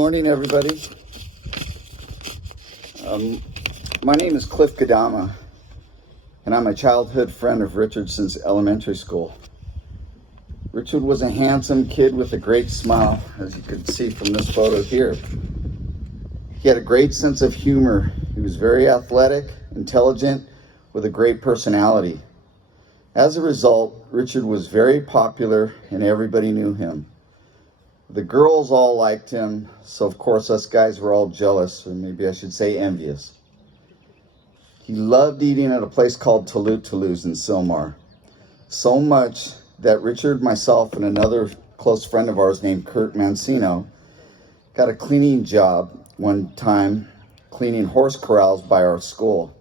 morning, everybody. My name is Cliff Kadama, and I'm a childhood friend of Richard since elementary school. Richard was a handsome kid with a great smile, as you can see from this photo here. He had a great sense of humor. He was very athletic, intelligent, with a great personality. As a result, Richard was very popular and everybody knew him. The girls all liked him, so of course us guys were all jealous, or maybe I should say envious. He loved eating at a place called Toulouse in Sylmar, so much that Richard, myself, and another close friend of ours named Kurt Mancino got a cleaning job one time, cleaning horse corrals by our school.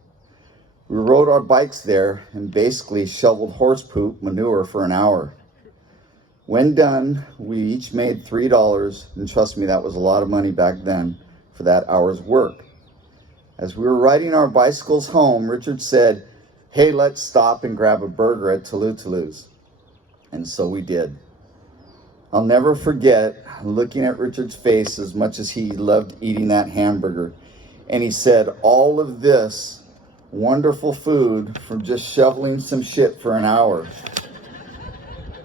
We rode our bikes there and basically shoveled horse poop manure for an hour. When done, we each made $3, and trust me, that was a lot of money back then for that hour's work. As we were riding our bicycles home, Richard said, "Hey, let's stop and grab a burger at Toulouse." And so we did. I'll never forget looking at Richard's face as much as he loved eating that hamburger. And he said, all of this wonderful food from just shoveling some shit for an hour.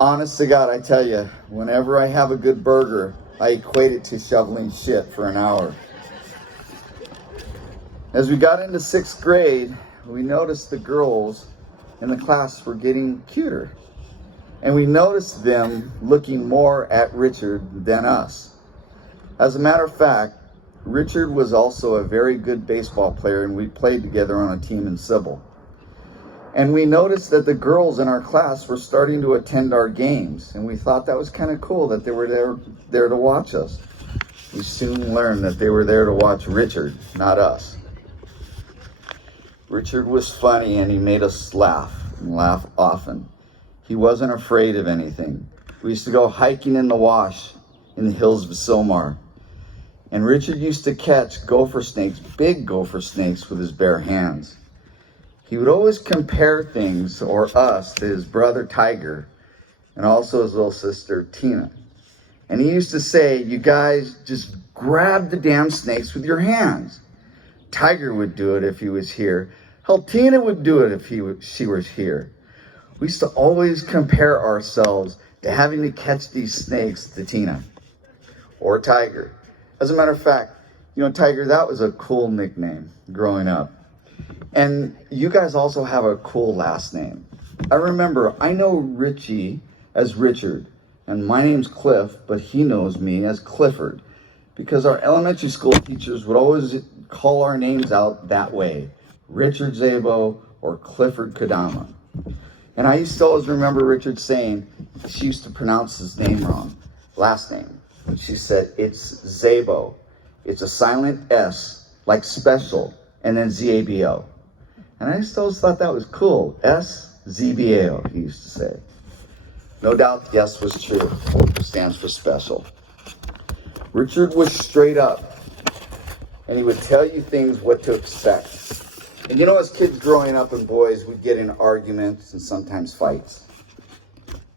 Honest to God, I tell you, whenever I have a good burger, I equate it to shoveling shit for an hour. As we got into 6th grade, we noticed the girls in the class were getting cuter. And we noticed them looking more at Richard than us. As a matter of fact, Richard was also a very good baseball player, and we played together on a team in Sybil. And we noticed that the girls in our class were starting to attend our games, and we thought that was kind of cool that they were there to watch us. We soon learned that they were there to watch Richard, not us. Richard was funny, and he made us laugh, and laugh often. He wasn't afraid of anything. We used to go hiking in the wash in the hills of Sylmar, and Richard used to catch gopher snakes, big gopher snakes, with his bare hands. He would always compare things, or us, to his brother Tiger, and also his little sister Tina. And he used to say, "You guys just grab the damn snakes with your hands." Tiger would do it if he was here. Hell, Tina would do it if she was here. We used to always compare ourselves to having to catch these snakes to Tina or Tiger. As a matter of fact, Tiger, that was a cool nickname growing up. And you guys also have a cool last name. I know Richie as Richard, and my name's Cliff, but he knows me as Clifford, because our elementary school teachers would always call our names out that way, Richard Szabo or Clifford Kadama. And I used to always remember Richard saying, she used to pronounce his name wrong, last name. And she said, "It's Szabo. It's a silent S, like special, and then Z-A-B-O. And I just always thought that was cool. S-Z-B-A-O, he used to say. No doubt the S was true. It stands for special. Richard was straight up, and he would tell you things what to expect. And as kids growing up and boys, we'd get in arguments and sometimes fights.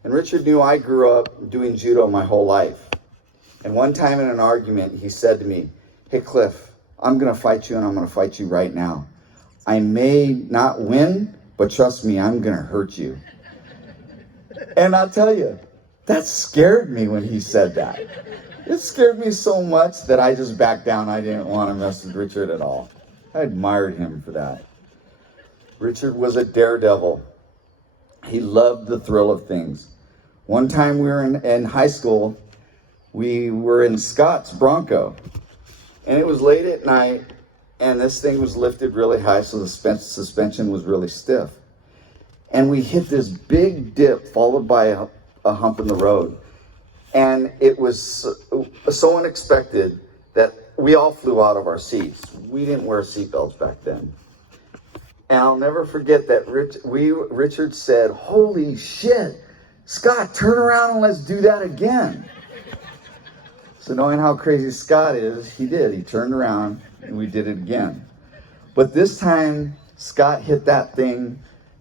And Richard knew I grew up doing judo my whole life. And one time in an argument, he said to me, "Hey, Cliff, I'm going to fight you, and I'm going to fight you right now. I may not win, but trust me, I'm going to hurt you." And I'll tell you, that scared me when he said that. It scared me so much that I just backed down. I didn't want to mess with Richard at all. I admired him for that. Richard was a daredevil. He loved the thrill of things. One time we were in high school, we were in Scott's Bronco, and it was late at night, and this thing was lifted really high, so the suspension was really stiff. And we hit this big dip followed by a hump in the road. And it was so unexpected that we all flew out of our seats. We didn't wear seatbelts back then. And I'll never forget that Richard said, "Holy shit, Scott, turn around and let's do that again." So knowing how crazy Scott is, he did. He turned around and we did it again. But this time, Scott hit that thing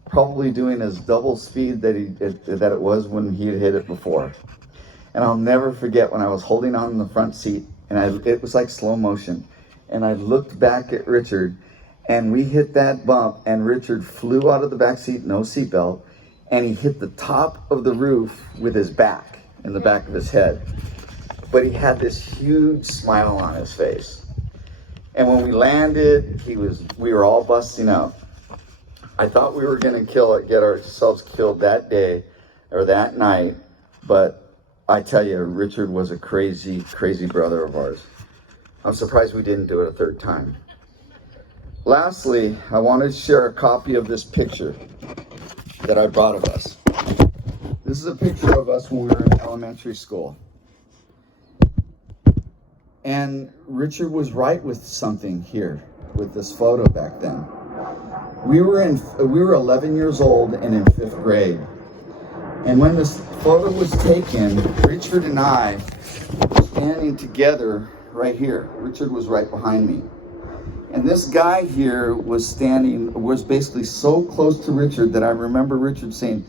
probably doing his double speed that it was when he had hit it before. And I'll never forget when I was holding on in the front seat and it was like slow motion. And I looked back at Richard, and we hit that bump, and Richard flew out of the back seat, no seatbelt, and he hit the top of the roof with his back, in the back of his head. But he had this huge smile on his face. And when we landed, we were all busting out. I thought we were gonna get ourselves killed that day or that night, but I tell you, Richard was a crazy, crazy brother of ours. I'm surprised we didn't do it a third time. Lastly, I wanted to share a copy of this picture that I brought of us. This is a picture of us when we were in elementary school. And Richard was right with something here, with this photo back then. We were 11 years old and in 5th grade. And when this photo was taken, Richard and I were standing together right here. Richard was right behind me. And this guy here was basically so close to Richard that I remember Richard saying,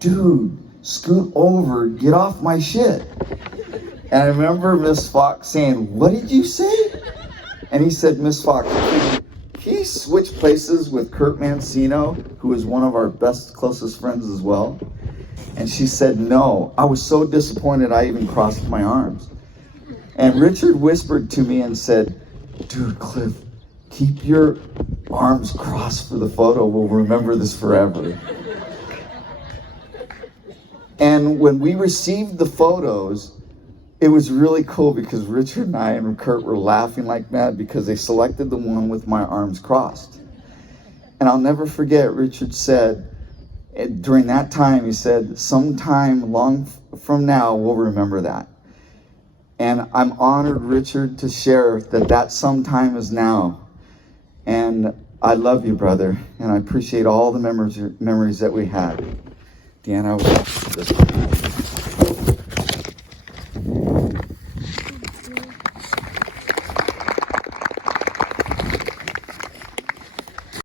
"Dude, scoot over, get off my shit." And I remember Miss Fox saying, "What did you say?" And he said, "Miss Fox, can you switch places with Kurt Mancino, who is one of our best, closest friends as well?" And she said, "No." I was so disappointed I even crossed my arms. And Richard whispered to me and said, "Dude, Cliff, keep your arms crossed for the photo. We'll remember this forever." And when we received the photos, it was really cool because Richard and I and Kurt were laughing like mad because they selected the one with my arms crossed. And I'll never forget, Richard said, during that time, he said, "Sometime long from now, we'll remember that." And I'm honored, Richard, to share that sometime is now. And I love you, brother, and I appreciate all the memories that we had. Deanna, this